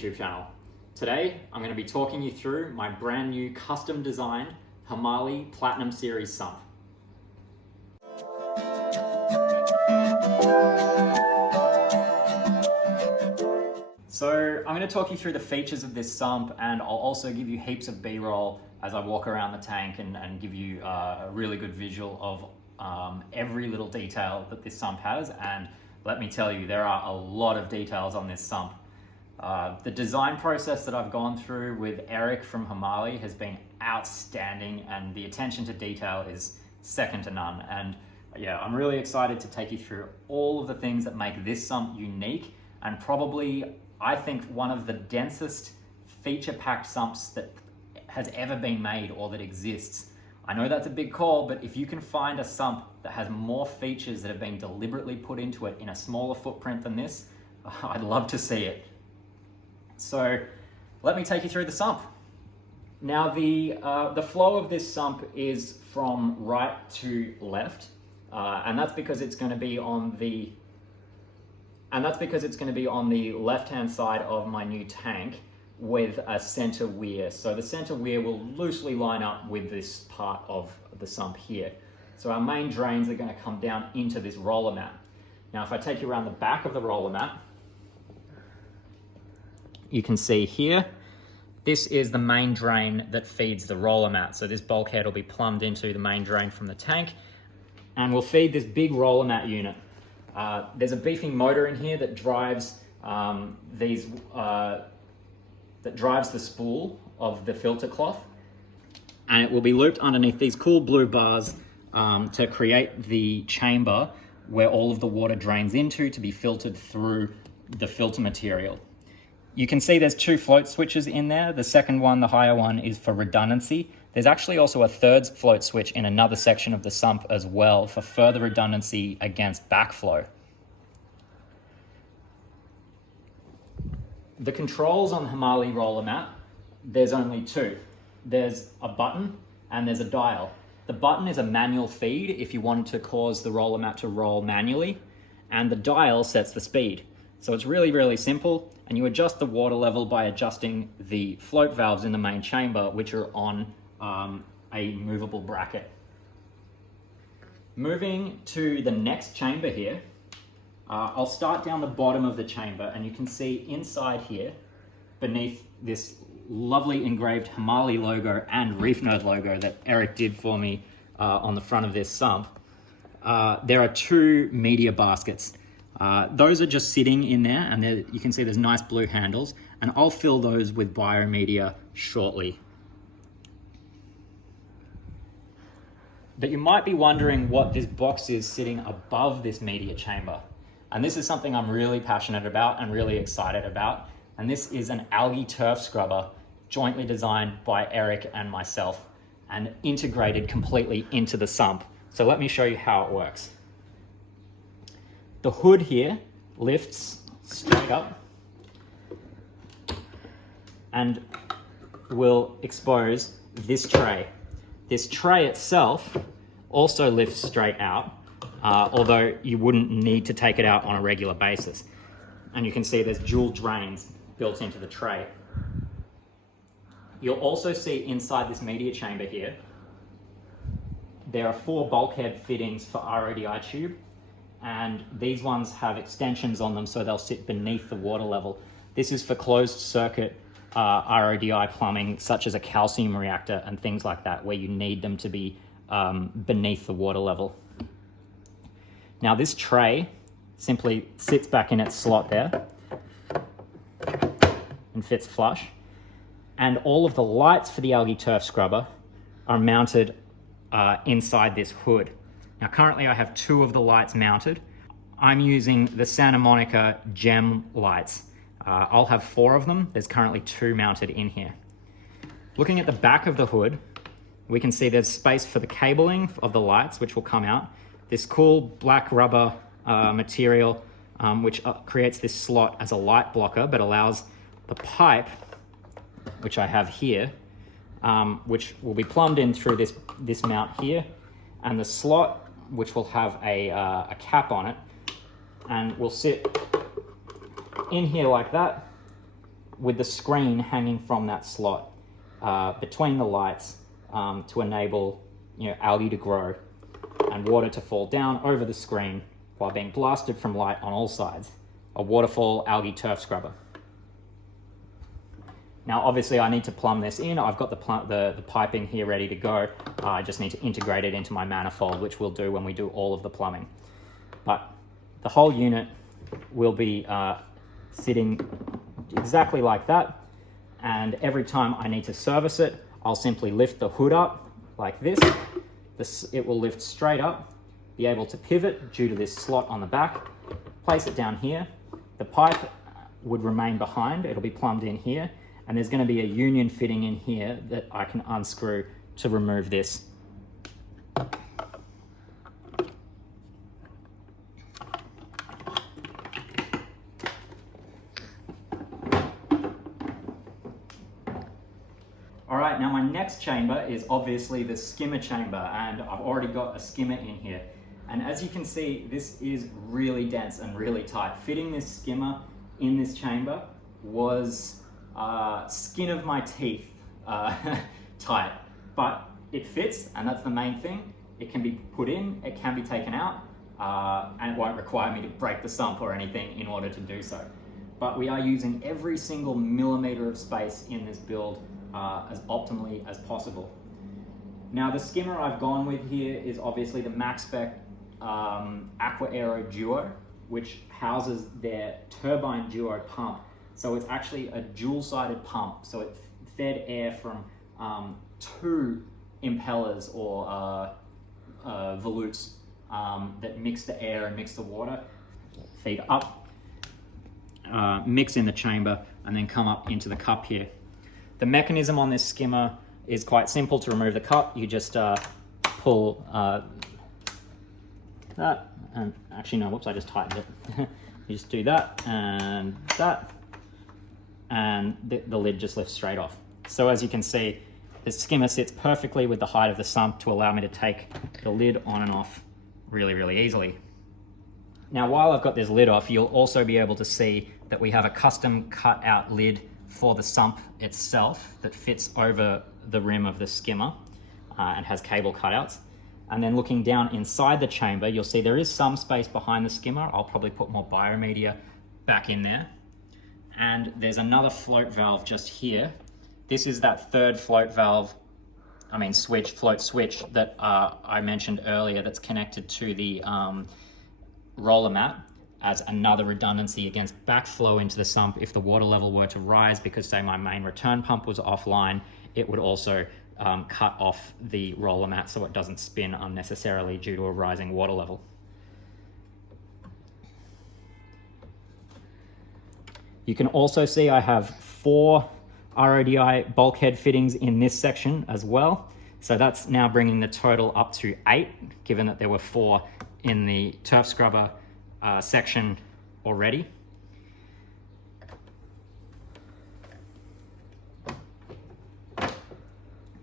YouTube channel. Today, I'm going to be talking you through my brand new custom designed Hmahli Platinum Series sump. So I'm going to talk you through the features of this sump, and I'll also give you heaps of B-roll as I walk around the tank and give you a really good visual of every little detail that this sump has. And let me tell you, there are a lot of details on this sump. The design process that I've gone through with Eric from Hmahli has been outstanding, and the attention to detail is second to none. And yeah, I'm really excited to take you through all of the things that make this sump unique, and probably, I think, one of the densest feature-packed sumps that has ever been made or that exists. I know that's a big call, but if you can find a sump that has more features that have been deliberately put into it in a smaller footprint than this, I'd love to see it. So let me take you through the sump. Now the flow of this sump is from right to left, and that's because it's going to be on the left-hand side of my new tank with a center weir. So the center weir will loosely line up with this part of the sump here. So our main drains are going to come down into this roller mat. Now if I take you around the back of the roller mat, you can see here, this is the main drain that feeds the roller mat. So this bulkhead will be plumbed into the main drain from the tank and will feed this big roller mat unit. There's a beefing motor in here that drives the spool of the filter cloth, and it will be looped underneath these cool blue bars to create the chamber where all of the water drains into to be filtered through the filter material. You can see there's two float switches in there. The second one, the higher one, is for redundancy. There's actually also a third float switch in another section of the sump as well for further redundancy against backflow. The controls on the Hmahli roller mat, there's only two. There's a button and there's a dial. The button is a manual feed if you want to cause the roller mat to roll manually, and the dial sets the speed. So it's really, really simple, and you adjust the water level by adjusting the float valves in the main chamber, which are on a movable bracket. Moving to the next chamber here, I'll start down the bottom of the chamber, and you can see inside here, beneath this lovely engraved Hmahli logo and Reef Nerd logo that Eric did for me on the front of this sump, there are two media baskets. Those are just sitting in there, and you can see there's nice blue handles, and I'll fill those with biomedia shortly. But you might be wondering what this box is sitting above this media chamber. And this is something I'm really passionate about and really excited about. And this is an algae turf scrubber jointly designed by Eric and myself and integrated completely into the sump. So let me show you how it works. The hood here lifts straight up and will expose this tray. This tray itself also lifts straight out, although you wouldn't need to take it out on a regular basis. And you can see there's dual drains built into the tray. You'll also see inside this media chamber here, there are 4 bulkhead fittings for RODI tube, and these ones have extensions on them so they'll sit beneath the water level. This is for closed circuit RODI plumbing, such as a calcium reactor and things like that, where you need them to be beneath the water level. Now this tray simply sits back in its slot there and fits flush. And all of the lights for the algae turf scrubber are mounted inside this hood. Now currently I have 2 of the lights mounted. I'm using the Santa Monica gem lights. I'll have 4 of them. There's currently 2 mounted in here. Looking at the back of the hood, we can see there's space for the cabling of the lights, which will come out. This cool black rubber material, which creates this slot as a light blocker, but allows the pipe, which I have here, which will be plumbed in through this mount here, and the slot, which will have a cap on it, and will sit in here like that, with the screen hanging from that slot between the lights to enable algae to grow and water to fall down over the screen while being blasted from light on all sides. A waterfall algae turf scrubber. Now obviously I need to plumb this in. I've got the piping here ready to go. I just need to integrate it into my manifold, which we'll do when we do all of the plumbing. But the whole unit will be sitting exactly like that, and every time I need to service it, I'll simply lift the hood up like this. It will lift straight up, be able to pivot due to this slot on the back, place it down here. The pipe would remain behind, it'll be plumbed in here, and there's going to be a union fitting in here that I can unscrew to remove this. Alright, now my next chamber is obviously the skimmer chamber, and I've already got a skimmer in here. And as you can see, this is really dense and really tight. Fitting this skimmer in this chamber was skin of my teeth tight, but it fits, and that's the main thing. It can be put in, it can be taken out, and it won't require me to break the sump or anything in order to do so. But we are using every single millimeter of space in this build as optimally as possible. Now the skimmer I've gone with here is obviously the Max Spec Aqua Aero Duo, which houses their turbine duo pump. So it's actually a dual-sided pump, so it fed air from two impellers or volutes that mix the air and mix the water, feed up, mix in the chamber, and then come up into the cup here. The mechanism on this skimmer is quite simple to remove the cup. You just pull that, and actually no, whoops, I just tightened it. You just do that, and the lid just lifts straight off. So as you can see, the skimmer sits perfectly with the height of the sump to allow me to take the lid on and off really, really easily. Now while I've got this lid off, you'll also be able to see that we have a custom cut out lid for the sump itself that fits over the rim of the skimmer and has cable cutouts. And then looking down inside the chamber, you'll see there is some space behind the skimmer. I'll probably put more biomedia back in there. And there's another float valve just here. This is that third float valve, float switch that I mentioned earlier that's connected to the roller mat as another redundancy against backflow into the sump. If the water level were to rise because, say, my main return pump was offline, it would also cut off the roller mat so it doesn't spin unnecessarily due to a rising water level. You can also see I have 4 RODI bulkhead fittings in this section as well. So that's now bringing the total up to 8, given that there were 4 in the turf scrubber section already.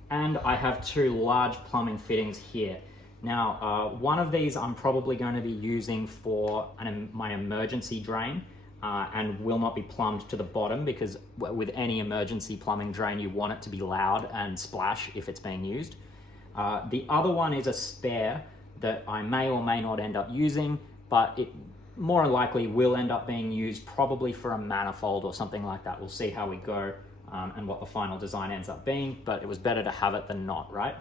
And I have 2 large plumbing fittings here. Now, one of these I'm probably going to be using for my emergency drain and will not be plumbed to the bottom, because with any emergency plumbing drain, you want it to be loud and splash if it's being used. The other one is a spare that I may or may not end up using, but it more likely will end up being used probably for a manifold or something like that. We'll see how we go and what the final design ends up being, but it was better to have it than not, right?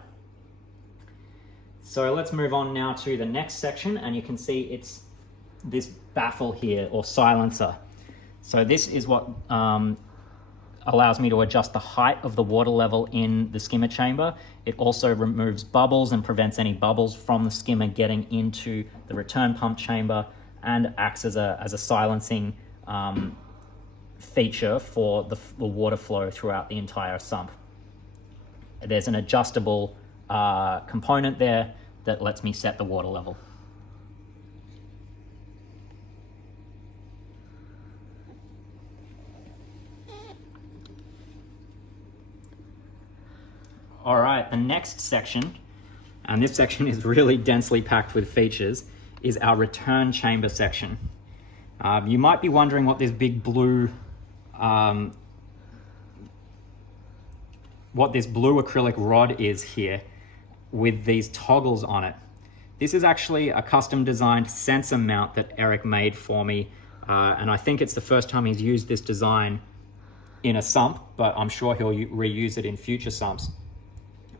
So let's move on now to the next section, and you can see it's this baffle here, or silencer. So this is what allows me to adjust the height of the water level in the skimmer chamber. It also removes bubbles and prevents any bubbles from the skimmer getting into the return pump chamber, and acts as a silencing feature for the water flow throughout the entire sump. There's an adjustable component there that lets me set the water level. All right, the next section, and this section is really densely packed with features, is our return chamber section. You might be wondering what this big blue what this blue acrylic rod is here with these toggles on it. This is actually a custom designed sensor mount that Eric made for me. And I think it's the first time he's used this design in a sump, but I'm sure he'll reuse it in future sumps.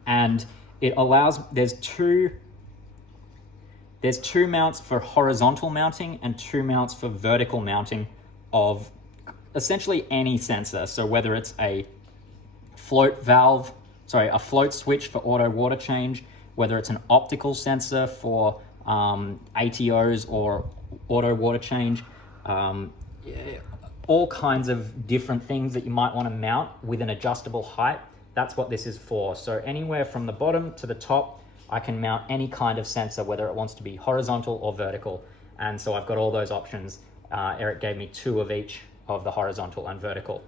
And it allows, there's two mounts for horizontal mounting and 2 mounts for vertical mounting of essentially any sensor. So whether it's a float switch for auto water change, whether it's an optical sensor for ATOs or auto water change, all kinds of different things that you might want to mount with an adjustable height. That's what this is for. So anywhere from the bottom to the top, I can mount any kind of sensor, whether it wants to be horizontal or vertical. And so I've got all those options. Eric gave me 2 of each of the horizontal and vertical.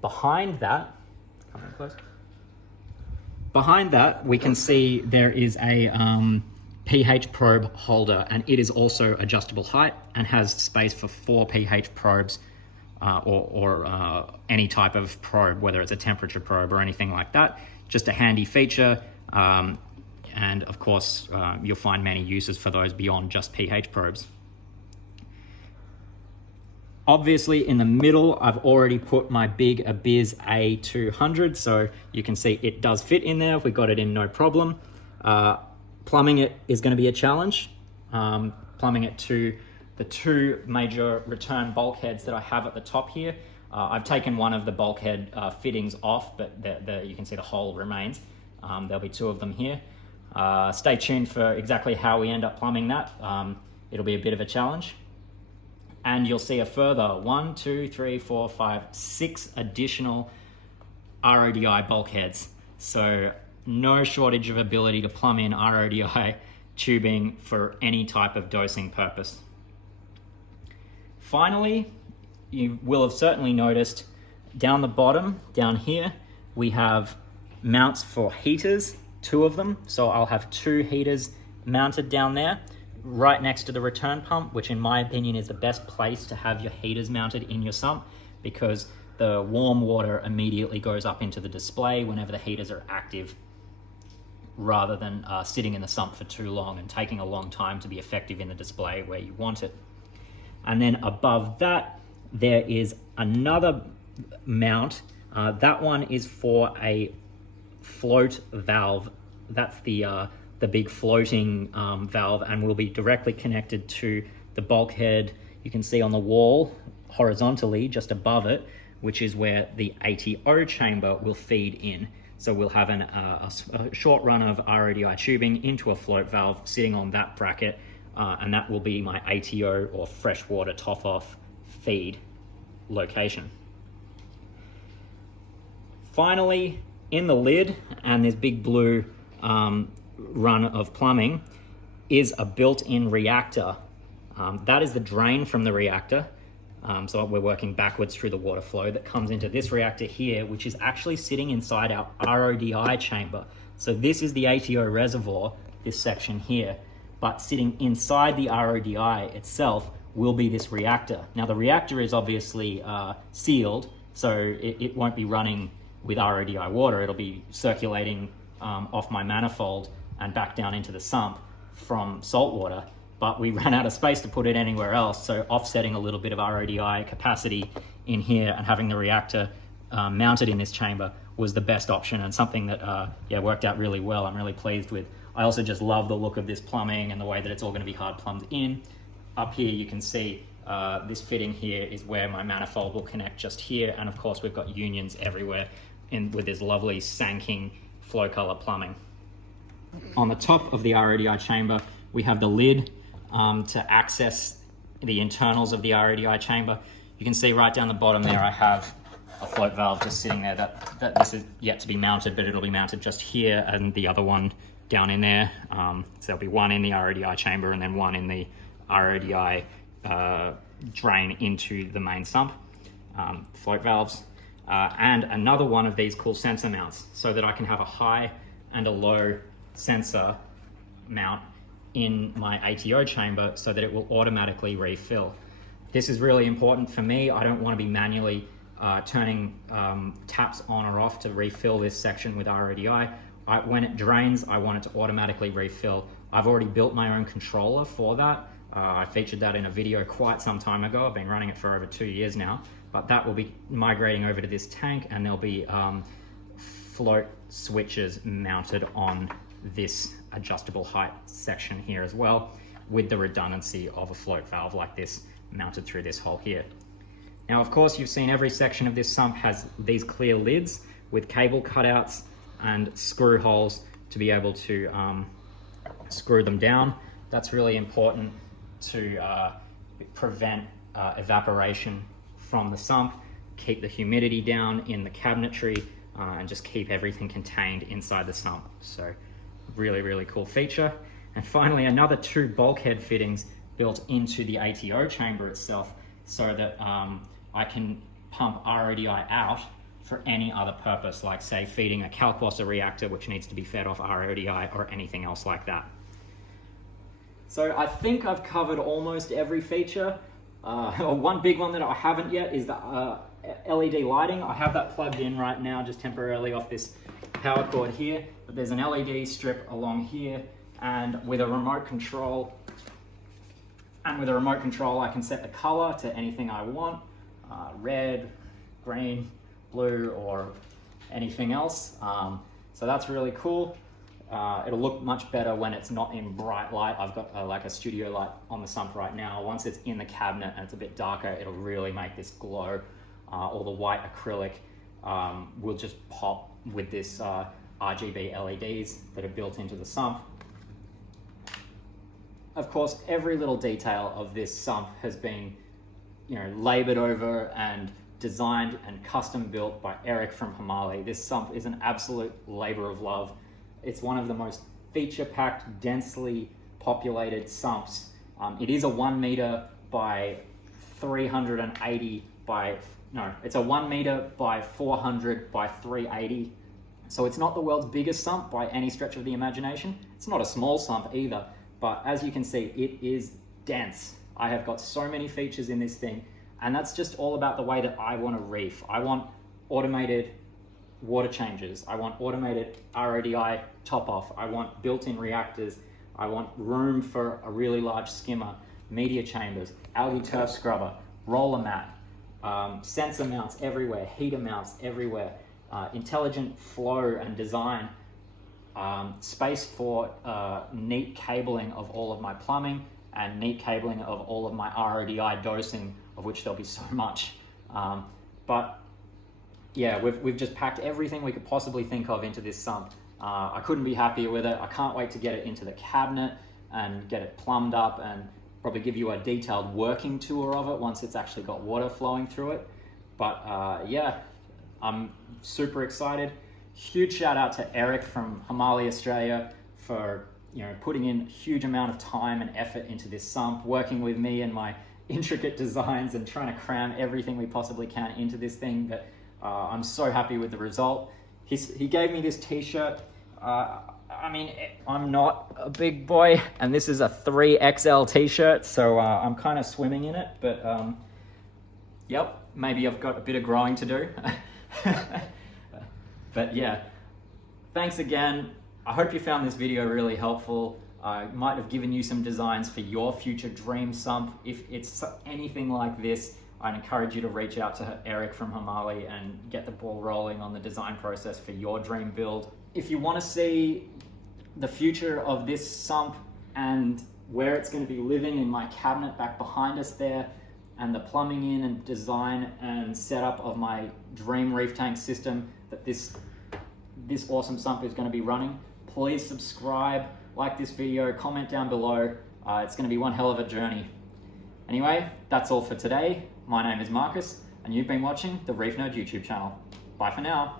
Behind that, come in close. Behind that, we can see there is a pH probe holder, and it is also adjustable height and has space for 4 pH probes or any type of probe, whether it's a temperature probe or anything like that. Just a handy feature. And of course, you'll find many uses for those beyond just pH probes. Obviously, in the middle, I've already put my big Abiz A200, so you can see it does fit in there. We got it in no problem. Plumbing it is going to be a challenge. Plumbing it to the 2 major return bulkheads that I have at the top here. I've taken one of the bulkhead fittings off, but you can see the hole remains. There'll be 2 of them here. Stay tuned for exactly how we end up plumbing that. It'll be a bit of a challenge. And you'll see a further 1, 2, 3, 4, 5, 6 additional RODI bulkheads. So no shortage of ability to plumb in RODI tubing for any type of dosing purpose. Finally, you will have certainly noticed down the bottom, down here, we have mounts for heaters, 2 of them. So I'll have 2 heaters mounted down there, right next to the return pump, which in my opinion is the best place to have your heaters mounted in your sump, because the warm water immediately goes up into the display whenever the heaters are active, rather than sitting in the sump for too long and taking a long time to be effective in the display where you want it. And then above that, there is another mount. That one is for a float valve. That's the big floating valve, and will be directly connected to the bulkhead you can see on the wall horizontally just above it, which is where the ATO chamber will feed in. So we'll have a short run of RODI tubing into a float valve sitting on that bracket, and that will be my ATO or freshwater top-off feed location. Finally, in the lid and this big blue run of plumbing is a built-in reactor. That is the drain from the reactor. So we're working backwards through the water flow that comes into this reactor here, which is actually sitting inside our RODI chamber. So this is the ATO reservoir, this section here, but sitting inside the RODI itself will be this reactor. Now the reactor is obviously sealed, so it won't be running with RODI water. It'll be circulating off my manifold and back down into the sump from salt water. But we ran out of space to put it anywhere else, so offsetting a little bit of RODI capacity in here and having the reactor mounted in this chamber was the best option, and something that worked out really well. I'm really pleased with. I also just love the look of this plumbing and the way that it's all going to be hard plumbed in. Up here you can see this fitting here is where my manifold will connect just here, and of course we've got unions everywhere with this lovely Sanking flow color plumbing. On the top of the RODI chamber we have the lid to access the internals of the RODI chamber. You can see right down the bottom there I have a float valve just sitting there. That this is yet to be mounted, but it'll be mounted just here, and the other one down in there. So there'll be one in the RODI chamber and then one in the RODI drain into the main sump, float valves, and another one of these cool sensor mounts, so that I can have a high and a low sensor mount in my ATO chamber so that it will automatically refill. This is really important for me. I don't want to be manually turning taps on or off to refill this section with RODI. When it drains, I want it to automatically refill. I've already built my own controller for that. I featured that in a video quite some time ago. I've been running it for over 2 years now, but that will be migrating over to this tank, and there'll be float switches mounted on this adjustable height section here as well, with the redundancy of a float valve like this mounted through this hole here. Now, of course, you've seen every section of this sump has these clear lids with cable cutouts and screw holes to be able to screw them down. That's really important to prevent evaporation from the sump, keep the humidity down in the cabinetry, and just keep everything contained inside the sump. So really, really cool feature. And finally, another 2 bulkhead fittings built into the ATO chamber itself, so that I can pump RODI out for any other purpose, like say feeding a Kalkwasser reactor, which needs to be fed off RODI, or anything else like that. So I think I've covered almost every feature. One big one that I haven't yet is the LED lighting. I have that plugged in right now, just temporarily off this power cord here, but there's an LED strip along here, and with a remote control, I can set the color to anything I want, red, green, blue, or anything else. So that's really cool. It'll look much better when it's not in bright light. I've got like a studio light on the sump right now. Once it's in the cabinet and it's a bit darker, it'll really make this glow. All the white acrylic will just pop with this RGB LEDs that are built into the sump. Of course, every little detail of this sump has been, labored over and designed and custom built by Eric from Hmahli. This sump is an absolute labor of love. It's one of the most feature-packed, densely populated sumps. It is a 1 meter by 380 by, it's a 1 meter by 400 by 380. So it's not the world's biggest sump by any stretch of the imagination. It's not a small sump either, but as you can see, it is dense. I have got so many features in this thing, and that's just all about the way that I want a reef. I want automated water changes. I want automated RODI top off. I want built-in reactors. I want room for a really large skimmer, media chambers, algae turf scrubber, roller mat, sensor mounts everywhere, heater mounts everywhere, intelligent flow and design, space for neat cabling of all of my plumbing, and neat cabling of all of my RODI dosing, of which there'll be so much. But yeah, we've just packed everything we could possibly think of into this sump. I couldn't be happier with it. I can't wait to get it into the cabinet and get it plumbed up, and probably give you a detailed working tour of it once it's actually got water flowing through it. But yeah, I'm super excited. Huge shout out to Eric from Hmahli, Australia, for putting in a huge amount of time and effort into this sump, working with me and my intricate designs and trying to cram everything we possibly can into this thing. But I'm so happy with the result. He gave me this t-shirt. I mean, I'm not a big boy, and this is a 3XL t-shirt, so I'm kind of swimming in it, but yep, maybe I've got a bit of growing to do. But yeah, thanks again. I hope you found this video really helpful. I might have given you some designs for your future dream sump. If it's anything like this, I'd encourage you to reach out to Eric from Hmahli and get the ball rolling on the design process for your dream build. If you want to see the future of this sump and where it's going to be living in my cabinet back behind us there, and the plumbing in and design and setup of my dream reef tank system that this awesome sump is going to be running, please subscribe, like this video, comment down below. It's going to be one hell of a journey. Anyway, that's all for today. My name is Marcus, and you've been watching the Reef Nerd YouTube channel. Bye for now.